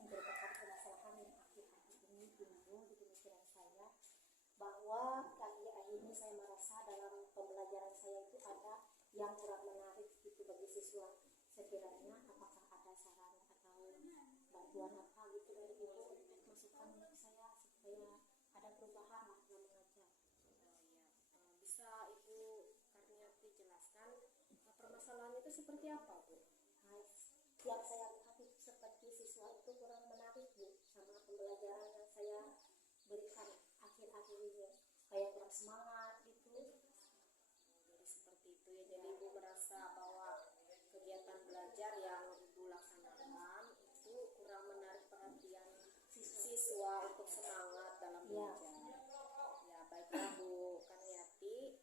Memberitakan permasalahan yang akhir-akhir ini timbul di pemikiran saya, bahwa akhir-akhir ini saya merasa dalam pembelajaran saya itu ada yang kurang menarik gitu bagi siswa. Sekiranya apakah ada saran atau bantuan apa gitu dari ibu untuk masukan untuk saya supaya ada perubahan dalam mengajar. Bisa Ibu Karniati jelaskan permasalahan itu seperti apa, Bu? Yang saya lihat itu seperti siswa itu kurang menarik, Bu, sama pembelajaran yang saya berikan akhir-akhir ini, kayak kurang semangat gitu. Jadi seperti itu ya. Jadi Ibu merasa bahwa kegiatan belajar yang Ibu laksanakan itu kurang menarik perhatian siswa untuk semangat dalam belajar. Ya, baiklah Bu Karniati,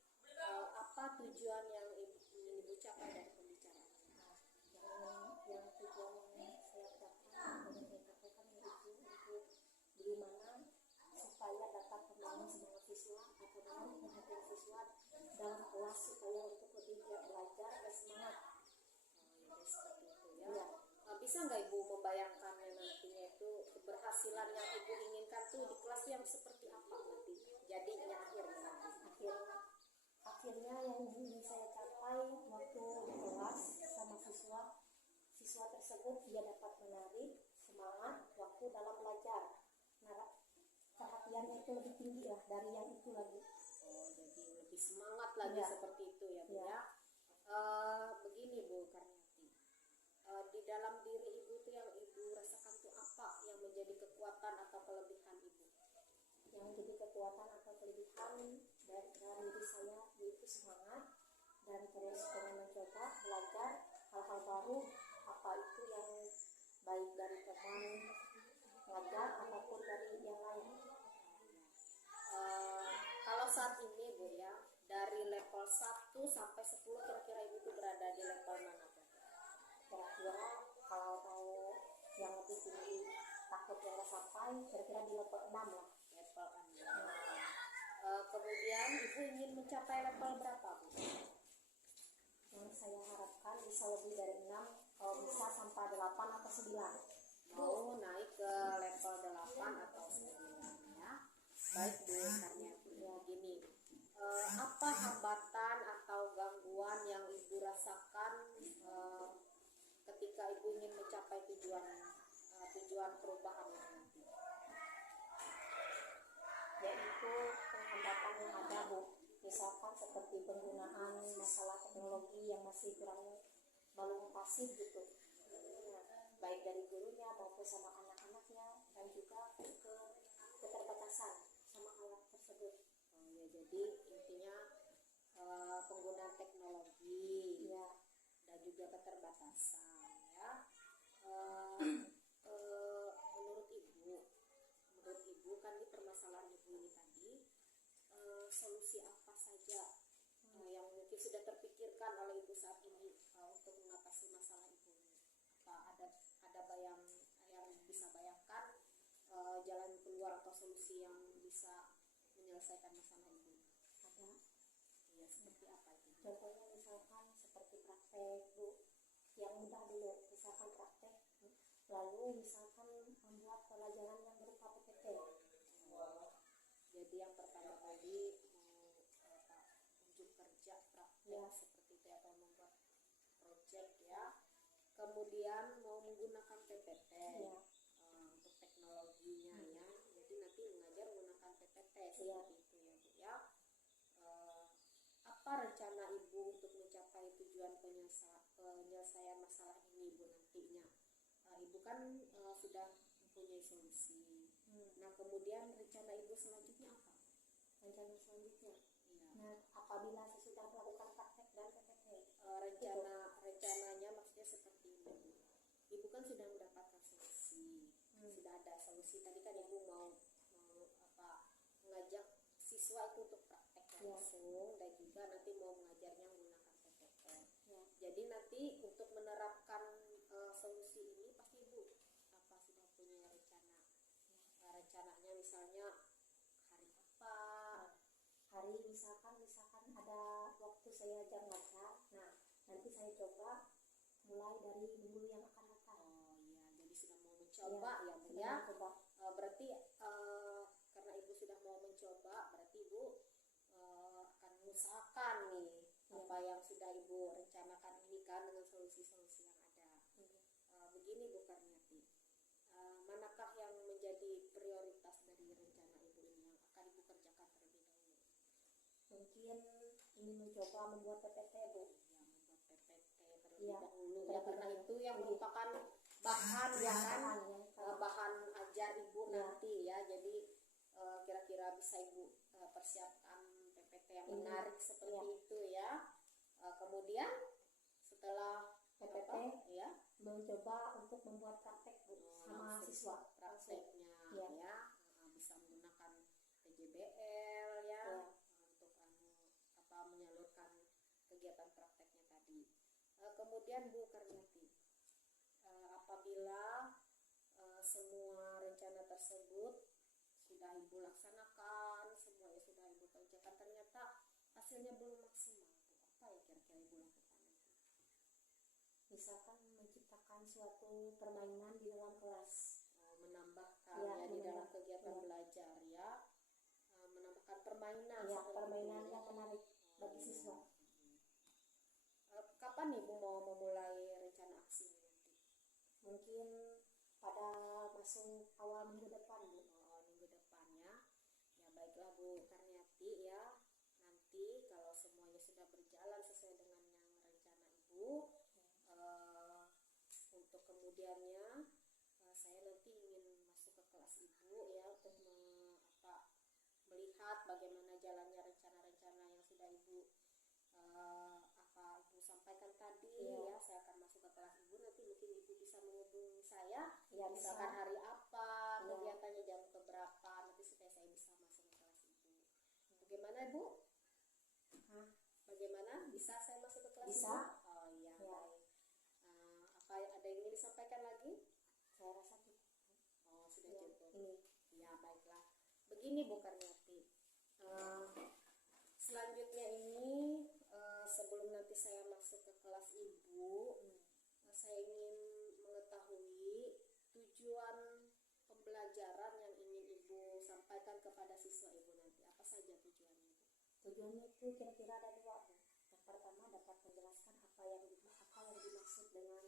apa tujuan yang ingin Ibu capai dari pembicaraan? Yang tujuan yang saya dapatkan dari PKP itu untuk bagaimana supaya dapat membangun semangat siswa atau membangun perhatian siswa dalam kelas supaya untuk lebih giat belajar dan semangat. Jadi seperti itu ya. Bisa nggak Ibu membayangkannya nantinya itu keberhasilan yang Ibu inginkan tuh di kelas yang seperti apa nanti jadinya akhirnya yang ingin saya capai waktu di kelas sama siswa tersebut dia dapat menarik semangat waktu dalam belajar. Perhatiannya itu lebih tinggi lah dari yang itu lagi. Jadi lebih semangat lagi seperti itu ya Bu ya. Begini Bu Karniati, di dalam diri Ibu tuh yang Ibu rasakan tuh apa yang menjadi kekuatan atau kelebihan Ibu? Yang menjadi kekuatan atau kelebihan dari diri saya yaitu semangat dan terus pengen mencoba belajar hal-hal baru, apa itu yang baik dari teman ngajar ataupun dari yang lain. Kalau saat ini Bu ya, dari level 1 sampai 10 kira-kira Ibu tuh berada di level mana Bu? Kira-kira kalau mau yang lebih tinggi takut yang sampai kira-kira di level 6 lah. Level 6. Kemudian Ibu ingin mencapai level berapa Bu? Yang saya harapkan bisa lebih dari 6, kalau bisa sampai 8 atau 9. Mau naik ke level 8 atau 9 ya. Baik Bu Karniati, begini, apa hambatan atau gangguan yang Ibu rasakan ketika Ibu ingin mencapai tujuan perubahan nanti? Yaitu penghambatan yang ada Bu, misalkan seperti penggunaan masalah teknologi yang masih kurang belum pasif gitu, baik dari gurunya maupun sama anak-anaknya, dan juga keterbatasan sama alat tersebut. Jadi intinya penggunaan teknologi ya, dan juga keterbatasan ya. Menurut Ibu kan ini permasalahan Ibu ini tadi, solusi apa saja yang mungkin sudah terpikirkan oleh Ibu saat ini untuk mengatasi masalah Ibu ini? Apa ada yang bisa bayangkan jalan keluar atau solusi yang bisa menyelesaikan masalah Ibu? Ada. Ya, seperti apa itu? Contohnya misalkan seperti praktek Bu, yang mudah dulu, misalkan praktek, lalu misalkan membuat pelajaran yang berupa PPT. Jadi yang pertama tadi unjuk kerja praktek seperti itu atau membuat project ya. Kemudian mau menggunakan PPT untuk teknologinya ya. Jadi nanti mengajar menggunakan PPT seperti itu ya Bu ya. Apa rencana Ibu untuk mencapai tujuan penyelesaian masalah ini Bu nantinya? Ibu kan sudah mempunyai solusi. Nah, kemudian rencana Ibu selanjutnya apa? Rencana selanjutnya? Nah, apabila sesudah melakukan praktek dan PPT, rencananya maksudnya seperti ini. Ibu kan sudah mendapatkan solusi. Sudah ada solusi. Tadi kan Ibu mau siswa itu untuk praktek langsung dan juga nanti mau mengajarnya menggunakan PPT. Jadi nanti untuk menerapkan solusi ini pasti Ibu apa sudah punya rencananya misalnya hari apa? Hari misalkan ada waktu saya jam ngajar. Nah, nanti saya coba mulai dari minggu yang akan datang. Oh iya, jadi sudah mau mencoba ya Bu ya. Berarti karena Ibu sudah mau mencoba, berarti Ibu akan mengusahakan nih apa yang sudah Ibu rencanakan ini kan dengan solusi-solusi yang ada. Begini Bu Karniati, manakah yang menjadi prioritas dari rencana Ibu ini yang akan Ibu kerjakan terlebih dahulu? Mungkin ingin mencoba membuat PPT Bu. Ya, membuat PPT terlebih dahulu ya, karena itu yang merupakan bahan ya kan, bahan ajar Ibu nanti ya. Jadi kira-kira bisa Ibu persiapkan PPT yang menarik seperti itu ya. Kemudian setelah PPT ya mencoba untuk membuat praktek Bu sama siswa prakteknya ya. Bisa menggunakan PJBL ya, untuk menyalurkan kegiatan prakteknya tadi. Kemudian Bu Karniati, apabila semua rencana tersebut sudah Ibu laksanakan, semuanya sudah Ibu kerjakan, ternyata hasilnya belum maksimal, apa ya kira-kira Ibu lakukan nanti? Misalkan menciptakan suatu permainan di dalam kelas, menambahkan di dalam kegiatan belajar ya, menambahkan permainan permainan yang menarik bagi siswa. Kapan Ibu mau memulai rencana aksi ini nanti? Mungkin pada masuk awal minggu depan Bu. Minggu depan ya. Ya baiklah Bu Karniati ya. Nanti kalau semuanya sudah berjalan sesuai dengan yang rencana Ibu, untuk kemudiannya saya nanti ingin masuk ke kelas Ibu ya untuk melihat bagaimana jalannya rencana-rencana yang sudah Ibu Ibu sampaikan tadi ya. Saya akan masuk ke kelas Ibu, nanti mungkin Ibu bisa menghubungi saya misalkan hari apa kegiatannya, jam keberapa, nanti supaya saya bisa masuk ke kelas Ibu. Bagaimana Ibu? Bagaimana? Bisa saya masuk ke kelas Bisa. Ibu? Oh iya, baik. Apa ada yang ingin disampaikan lagi? Saya rasa cukup. Sudah cukup. Ya baiklah. Begini Bu Karniati, selanjutnya ini sebelum nanti saya masuk ke kelas Ibu, saya ingin mengetahui tujuan pembelajaran yang ingin Ibu sampaikan kepada siswa Ibu nanti. Apa saja tujuannya Ibu? Tujuannya itu kira-kira ada dua Bu. Yang pertama dapat menjelaskan apa yang dimaksud dengan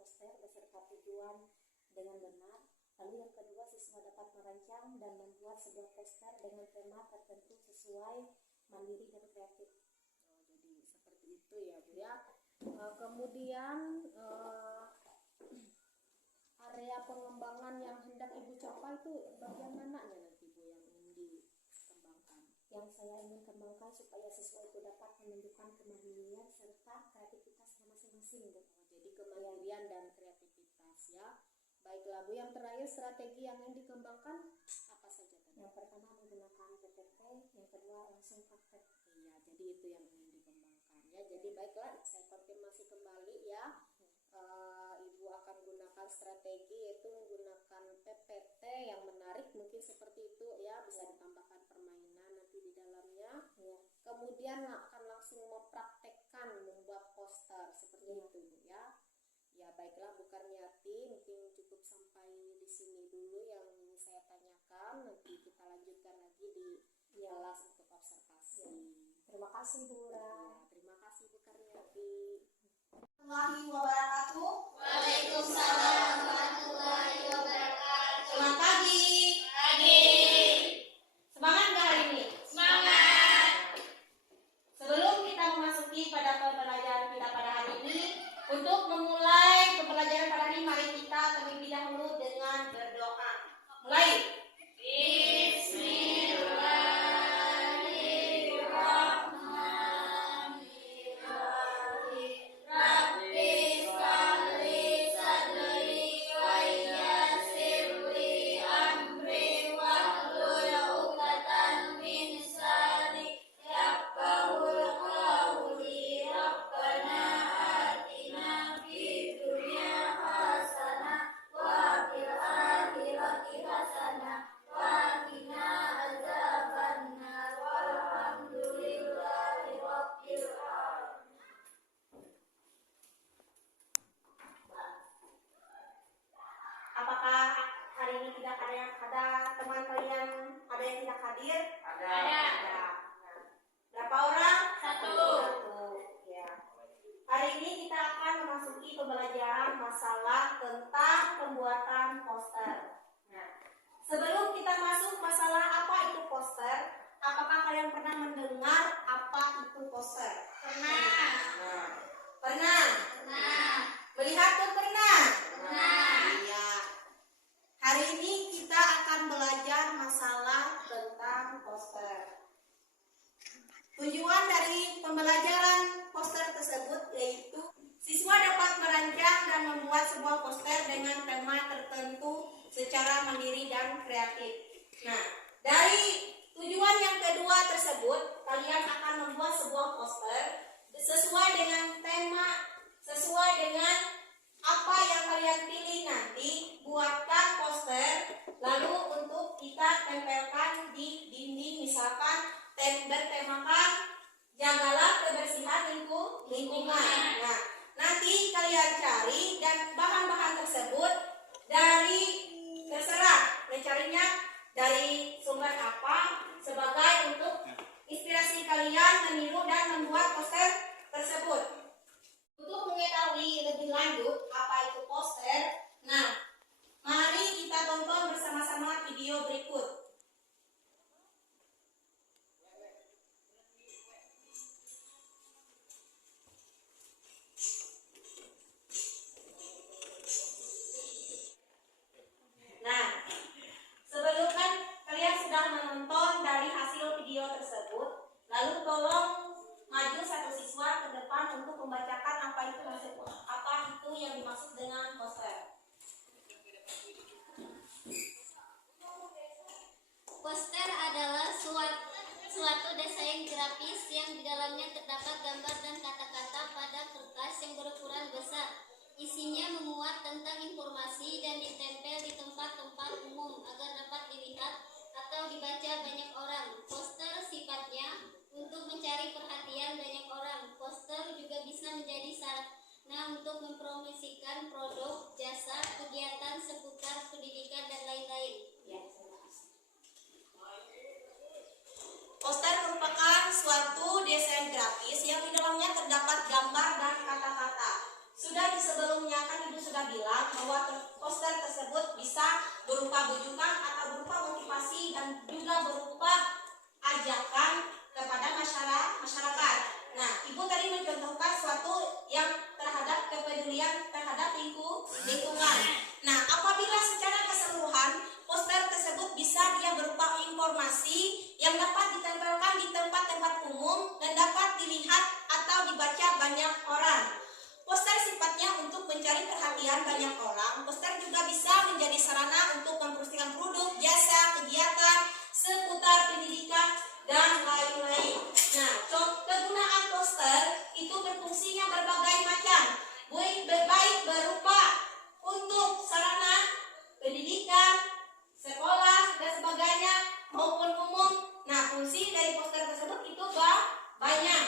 poster beserta tujuan dengan benar. Lalu yang kedua, siswa dapat merancang dan membuat sebuah poster dengan tema tertentu sesuai mandiri dan kreatif. Jadi seperti itu ya Bu ya. Kemudian area pengembangan yang hendak Ibu capai itu bagian mananya nanti Bu yang ingin dikembangkan? Yang saya ingin kembangkan supaya siswa itu dapat menunjukkan kemandirian serta kreativitasnya masing-masing Bu. Jadi kemandirian dan kreativitas ya. Baiklah Bu, yang terakhir strategi yang ingin dikembangkan apa saja tadi? Yang pertama menggunakan PPT, yang kedua langsung praktek. Iya, jadi itu yang ingin dikembangkan ya. Jadi baiklah, saya konfirmasi kembali ya. Ibu akan gunakan strategi yaitu menggunakan PPT yang menarik, mungkin seperti itu ya, bisa ditambahkan permainan nanti di dalamnya. Kemudian akan langsung mempraktekkan membuat poster seperti itu Bu ya. Ya baiklah Bu Karniati, mungkin cukup sampai di sini dulu yang ingin saya tanyakan. Nanti kita lanjutkan lagi di kelas untuk observasi. Terima kasih Bu Ra. Terima kasih Bu Karniati. Warahmatullahi wabarakatuh. Waalaikumsalam warahmatullahi wabarakatuh. Selamat pagi. Pagi. Semangat nggak hari ini? Semangat. Sebelum kita memasuki pada pembelajaran kita pada hari ini, untuk memulai pembelajaran pada hari ini, mari kita terlebih dahulu dengan berdoa. Mulai. Bismillahirrahmanirrahim. Rabbi hari ini tidak ada teman kalian ada yang tidak hadir? Ada. Nah, berapa orang? Satu. Ya. Hari ini kita akan memasuki pembelajaran masalah tentang pembuatan poster. Nah, sebelum kita masuk masalah apa itu poster, apakah kalian pernah mendengar apa itu poster? Pernah. Nah, pernah? Pernah. Melihat tuh pernah? Pernah. Iya. Hari ini kita akan belajar masalah tentang poster. Tujuan dari pembelajaran poster tersebut yaitu siswa dapat merancang dan membuat sebuah poster dengan tema tertentu secara mandiri dan kreatif. Nah, dari tujuan yang kedua tersebut, kalian akan membuat sebuah poster sesuai dengan tema, sesuai dengan apa yang kalian pilih nanti. Buatkan poster, lalu untuk kita tempelkan di dinding, misalkan bertemakan jagalah kebersihan lingkungan. Nah, nanti kalian cari dan bahan-bahan tersebut dari terserah mencarinya dari sumber apa sebagai untuk inspirasi kalian meniru dan membuat poster tersebut. Untuk mengetahui lebih lanjut apa itu poster, nah, mari kita tonton bersama-sama video berikut. Nah, sebelum kan kalian sudah menonton dari hasil video tersebut, lalu tolong maju satu siswa ke depan untuk membacakan apa itu yang dimaksud dengan poster. Poster adalah suatu desain grafis yang di dalamnya terdapat gambar dan kata-kata pada kertas yang berukuran besar. Isinya memuat tentang informasi dan ditempel di tempat-tempat umum agar dapat dilihat atau dibaca banyak orang. Poster sifatnya untuk mencari perhatian banyak orang. Poster juga bisa menjadi sarana untuk mempromosikan produk, jasa, kegiatan seputar pendidikan dan lain-lain. Ya, terima kasih. Poster merupakan suatu desain grafis yang di dalamnya terdapat gambar dan kata-kata. Sudah di sebelumnya kan Ibu sudah bilang bahwa poster tersebut bisa berupa bujukan atau berupa motivasi dan juga berupa ajakan kepada masyarakat. Nah, Ibu tadi mencontohkan suatu yang terhadap kepedulian terhadap lingkungan. Nah, apabila secara keseluruhan poster tersebut bisa dia berupa informasi yang dapat ditempelkan di tempat-tempat umum dan dapat dilihat atau dibaca banyak orang. Poster sifatnya untuk mencari perhatian banyak orang. Poster juga bisa menjadi sarana untuk mempromosikan produk, jasa, kegiatan seputar pendidikan dan lain-lain. Nah, kegunaan poster itu berfungsinya berbagai macam, baik berupa untuk sarana pendidikan, sekolah dan sebagainya maupun umum. Nah, fungsi dari poster tersebut itu banyak.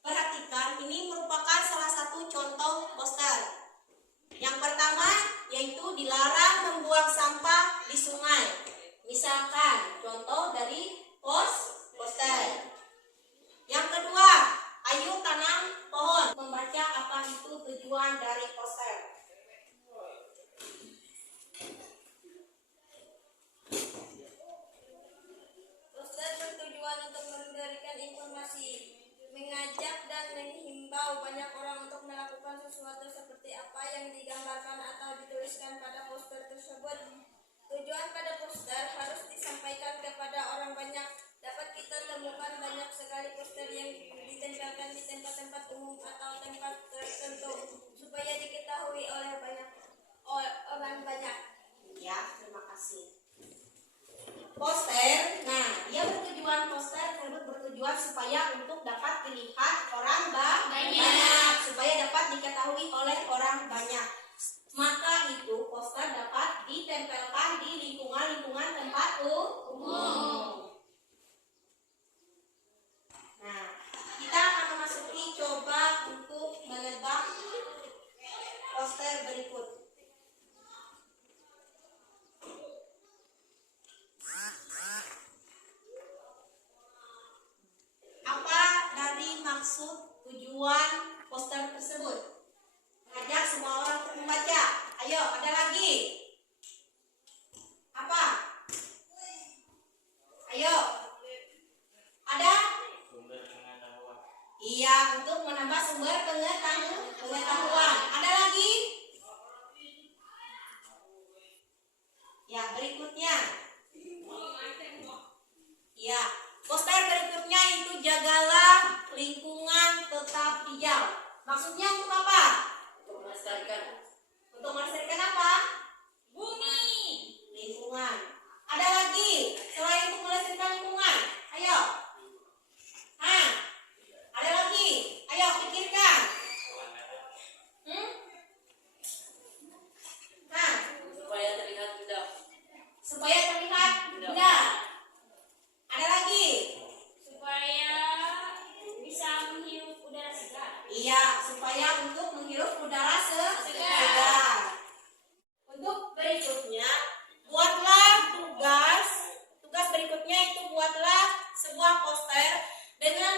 Perhatikan, ini merupakan salah satu contoh poster. Yang pertama yaitu dilarang membuang sampah di sungai. Misalkan contoh dari poster. Yang kedua, ayo tanam pohon. Membaca apa itu tujuan dari poster. Poster bertujuan untuk memberikan informasi, mengajak dan menghimbau banyak orang untuk melakukan sesuatu seperti apa yang digambarkan atau dituliskan pada poster tersebut. Tujuan pada poster harus disampaikan kepada orang banyak. Dapat kita temukan banyak sekali poster yang ditempelkan di tempat-tempat umum atau tempat tertentu supaya diketahui oleh orang banyak. Ya, terima kasih. Poster, nah dia poster tersebut bertujuan supaya untuk dapat dilihat orang banyak, supaya dapat diketahui oleh orang banyak. Maka itu poster dapat ditempelkan di lingkungan tempat umum. Nah, kita akan memasuki coba untuk menebak poster berikut. Apa dari maksud tujuan poster tersebut? Mengajak semua orang untuk membaca. Ayo, ada lagi. Apa? Ayo. Ada? Iya, untuk menambah sumber pengetahuan. Ada lagi? Ya, berikutnya. Ya, poster berikutnya itu jagalah lingkungan tetap hijau. Maksudnya untuk apa? Untuk melestarikan. Untuk melestarikan apa? Bumi. Lingkungan. Ada lagi selain untuk melestarikan lingkungan? Ayo. Hah? Ada lagi? Ayo pikirkan. Nah, supaya terlihat indah. Supaya terlihat indah. Ada lagi? Supaya bisa menghirup udara segar. Iya, supaya untuk menghirup udara segar. Untuk berikutnya, buatlah tugas berikutnya itu buatlah sebuah poster dengan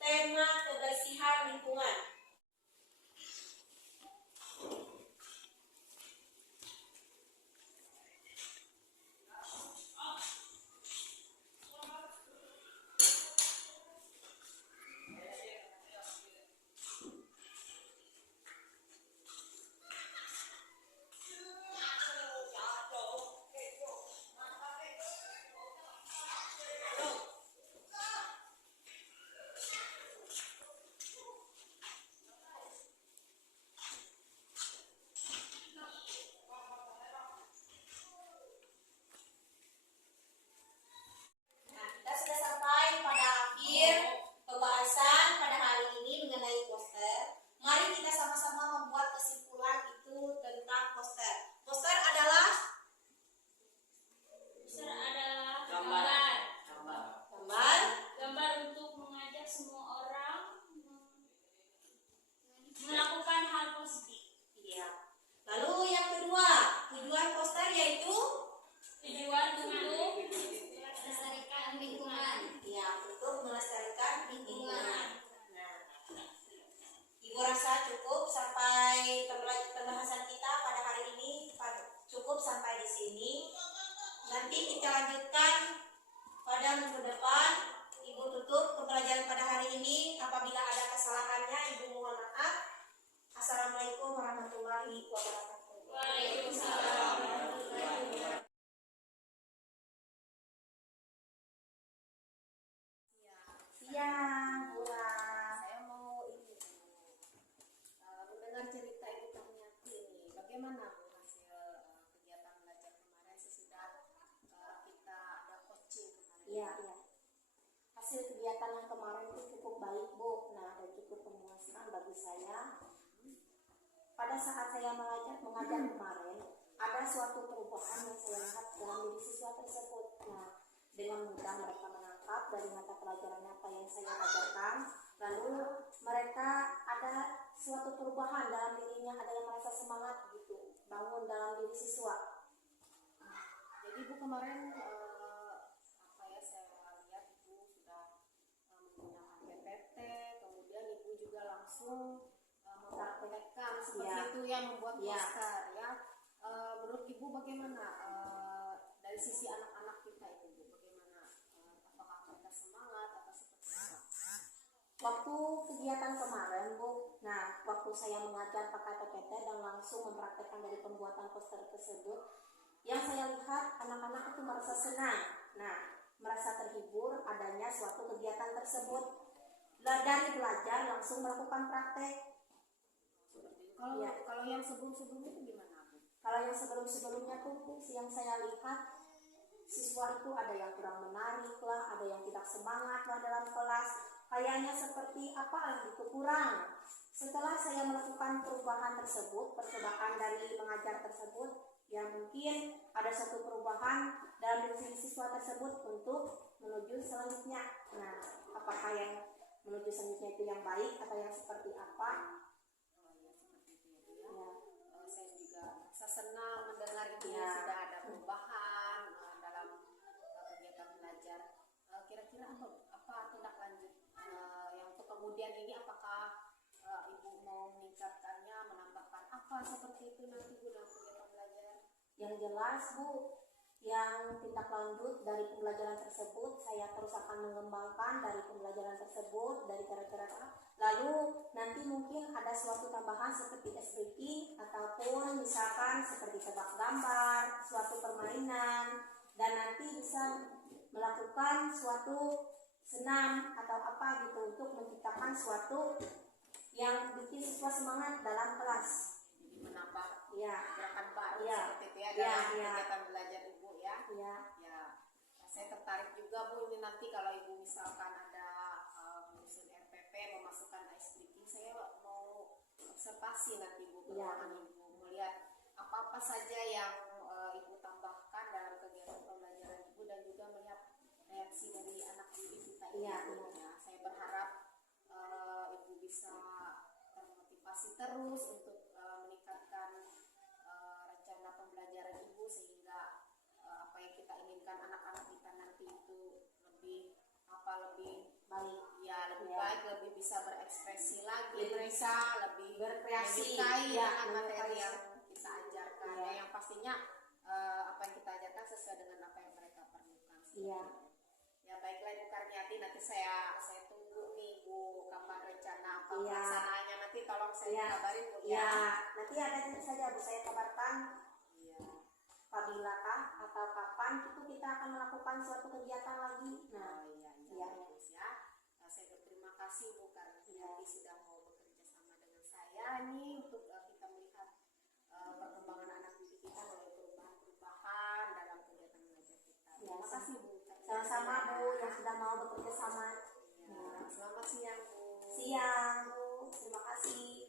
tema kebersihan lingkungan. Nah, kita sudah sampai pada akhir pembahasan pada hari ini mengenai poster. Mari kita sama-sama membuat kesimpulan itu tentang poster. Poster adalah Gambar. gambar. Gambar untuk mengajak semua orang melakukan hal positif. Iya. Lalu yang kedua, tujuan poster yaitu Tujuan untuk Melestarikan lingkungan. ya untuk melestarikan lingkungan. Nah, Ibu rasa cukup sampai pembahasan kita pada hari ini cukup sampai di sini. Nanti kita lanjutkan pada minggu depan. Ibu tutup pembelajaran pada hari ini. Apabila ada kesalahannya, Ibu mohon maaf. Assalamualaikum warahmatullahi wabarakatuh. Waalaikumsalam. Siang, Bulan. Saya mau ini mendengar cerita Ibu Tarmiati ini. Bagaimana Bu hasil kegiatan belajar kemarin sesudah kita ada coaching kemarin? Iya, iya. Hasil kegiatan yang kemarin itu cukup baik, Bu. Nah, dan cukup memuaskan bagi saya. Pada saat saya mengajar kemarin, ada suatu perubahan yang saya lihat dalam diri siswa tersebut. Nah, dengan mudah mereka menangkap dari mata pelajaran apa yang saya ajarkan. Lalu mereka ada suatu perubahan dalam dirinya, ada yang merasa semangat gitu, bangun dalam diri siswa. Jadi Bu kemarin saya lihat Ibu sudah menggunakan PPT, kemudian Ibu juga langsung mempraktekkan seperti Ya. itu yang membuat Ya. poster ya. Menurut Ibu bagaimana dari sisi anak-anak kita itu Bu? Bagaimana apakah mereka semangat atau seperti apa? Waktu kegiatan kemarin, Bu, nah waktu saya mengajar pakai PPT dan langsung mempraktekkan dari pembuatan poster tersebut, yang saya lihat anak-anak itu merasa senang, nah merasa terhibur adanya suatu kegiatan tersebut. Dari belajar langsung melakukan praktek. Kalau Ya. kalau yang sebelum-sebelumnya itu gimana Bu? Kalau yang sebelum-sebelumnya tuh Bu, yang saya lihat siswa itu ada yang kurang menarik lah, ada yang tidak semangat lah dalam kelas, kayaknya seperti apa gitu kurang. Setelah saya melakukan perubahan tersebut, percobaan dari mengajar tersebut, ya mungkin ada suatu perubahan dalam diri siswa tersebut untuk menuju selanjutnya. Nah, apakah yang menuju selanjutnya itu yang baik atau yang seperti apa? Ya. itu nanti Bu dalam kegiatan belajar? Yang jelas Bu, yang tindak lanjut dari pembelajaran tersebut saya terus akan mengembangkan dari pembelajaran tersebut, dari cara-cara. Lalu nanti mungkin ada suatu tambahan seperti SPP ataupun misalkan seperti tebak gambar, suatu permainan, dan nanti bisa melakukan suatu senam atau apa gitu untuk menciptakan suatu yang bikin siswa semangat dalam kelas. Jadi menambah Ya, gerakan baru Iya. seperti itu ya Iya, dalam iya. kegiatan belajar Ibu ya. ya, Ya, saya tertarik juga Bu, ini nanti kalau Ibu misalkan ada menyusun RPP, memasukkan ice breaking, saya mau observasi nanti Bu ke Iya. ruangan Ibu, melihat apa-apa saja yang Ibu tambahkan dalam kegiatan pembelajaran Ibu dan juga melihat reaksi dari anak didik kita ini. Iya, Bu. iya. Ya, saya berharap Ibu bisa termotivasi terus untuk meningkatkan rencana pembelajaran Ibu sehingga apa yang kita inginkan anak-anak kita nanti itu lebih baik. ya lebih Ya. baik, lebih bisa berekspresi lagi, Lebih bisa lebih berkreasi. menyukai Ya, dengan materi menyukai. yang kita ajarkan. Ya. Ya, yang pastinya apa yang kita ajarkan sesuai dengan apa yang mereka perlukan. Iya. Ya baiklah Ibu Karniati, nanti saya tunggu nih Bu kapan rencana apa Iya. pelaksanaannya, nanti tolong saya Iya. kabarin Bu Ya, ya. nanti ada saja Bu saya kabarkan Iya. apabila kah atau kapan itu kita akan melakukan suatu kegiatan lagi. Nah, Oh iya Iya. bagus ya. Saya berterima kasih Bu Karniati Iya. sudah mau bekerja sama dengan saya nih untuk kita melihat perkembangan anak didik kita melalui perubahan-perubahan dalam kegiatan belajar kita. Iya. Terima kasih Bu Karniati. sama-sama Bu yang sudah mau bekerja sama. Iya. Selamat siang Bu. Siang Bu, terima kasih.